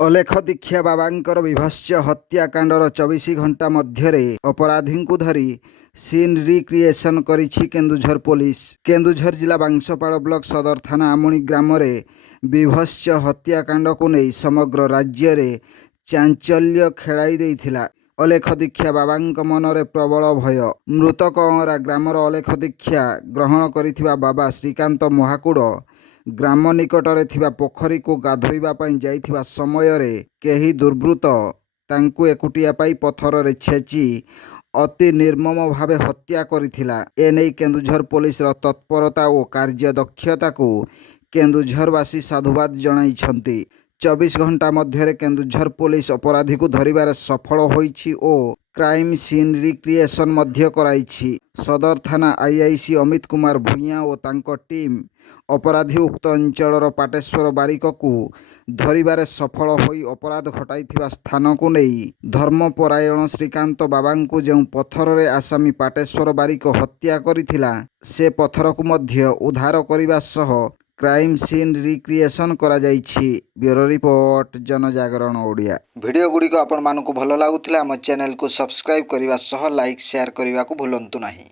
ଅଲେଖ ଦୀକ୍ଷା ବାବାଙ୍କର ବିଭତ୍ସ ହତ୍ୟାକାଣ୍ଡର 24 ଘଣ୍ଟା ମଧ୍ୟରେ ଅପରାଧୀଙ୍କୁ ଧରି ସିନ୍ ରିକ୍ରିଏସନ୍ କରିଛି କେନ୍ଦୁଝର ପୋଲିସ। କେନ୍ଦୁଝର ଜିଲ୍ଲା ବାଂଶପାଳ ବ୍ଲକ ସଦର ଥାନା ଆମୁଣି ଗ୍ରାମରେ ବିଭତ୍ସ ହତ୍ୟାକାଣ୍ଡକୁ ନେଇ ସମଗ୍ର ରାଜ୍ୟରେ ଚାଞ୍ଚଲ୍ୟ ଖେଳାଇ ଦେଇଥିଲା। ଅଲେଖ ଦୀକ୍ଷା ବାବାଙ୍କ ମନରେ ପ୍ରବଳ ଭୟ। ମୃତକ ଅଁରା ଗ୍ରାମର ଅଲେଖ ଦୀକ୍ଷା ଗ୍ରହଣ କରିଥିବା ବାବା ଶ୍ରୀକାନ୍ତ ମହାକୁଡ଼ ଗ୍ରାମ ନିକଟରେ ଥିବା ପୋଖରୀକୁ ଗାଧୋଇବା ପାଇଁ ଯାଇଥିବା ସମୟରେ କେହି ଦୁର୍ବୃତ୍ତ ତାଙ୍କୁ ଏକୁଟିଆ ପାଇ ପଥରରେ ଛେଚି ଅତି ନିର୍ମମ ଭାବେ ହତ୍ୟା କରିଥିଲା। ଏନେଇ କେନ୍ଦୁଝର ପୋଲିସର ତତ୍ପରତା ଓ କାର୍ଯ୍ୟଦକ୍ଷତାକୁ କେନ୍ଦୁଝରବାସୀ ସାଧୁବାଦ ଜଣାଇଛନ୍ତି। 24 ଘଣ୍ଟା ମଧ୍ୟରେ କେନ୍ଦୁଝର ପୋଲିସ ଅପରାଧୀକୁ ଧରିବାରେ ସଫଳ ହୋଇଛି ଓ କ୍ରାଇମ୍ ସିନ୍ ରିକ୍ରିଏସନ୍ ମଧ୍ୟ କରାଇଛି। ସଦର ଥାନା ଆଇଆଇସି ଅମିତ କୁମାର ଭୂୟାଁ ଓ ତାଙ୍କ ଟିମ୍ ଅପରାଧୀ ଉକ୍ତ ଅଞ୍ଚଳର ପାଟେଶ୍ୱର ବାରିକକୁ ଧରିବାରେ ସଫଳ ହୋଇ ଅପରାଧ ଘଟାଇଥିବା ସ୍ଥାନକୁ ନେଇ ଧର୍ମପରାୟଣ ଶ୍ରୀକାନ୍ତ ବାବାଙ୍କୁ ଯେଉଁ ପଥରରେ ଆସାମୀ ପାଟେଶ୍ୱର ବାରିକ ହତ୍ୟା କରିଥିଲା ସେ ପଥରକୁ ମଧ୍ୟ ଉଦ୍ଧାର କରିବା ସହ କ୍ରାଇମ୍ ସିନ୍ ରିକ୍ରିଏସନ୍ କରାଯାଇଛି। Bureau report Janajagarana Odia. Video ଗୁଡ଼ିକ ଆପଣମାନଙ୍କୁ ଭଲ ଲାଗୁଥିଲେ ଆମ ଚ୍ୟାନେଲକୁ ସବସ୍କ୍ରାଇବ୍ କରିବା ସହ ଲାଇକ୍ ସେୟାର କରିବାକୁ ଭୁଲନ୍ତୁ ନାହିଁ।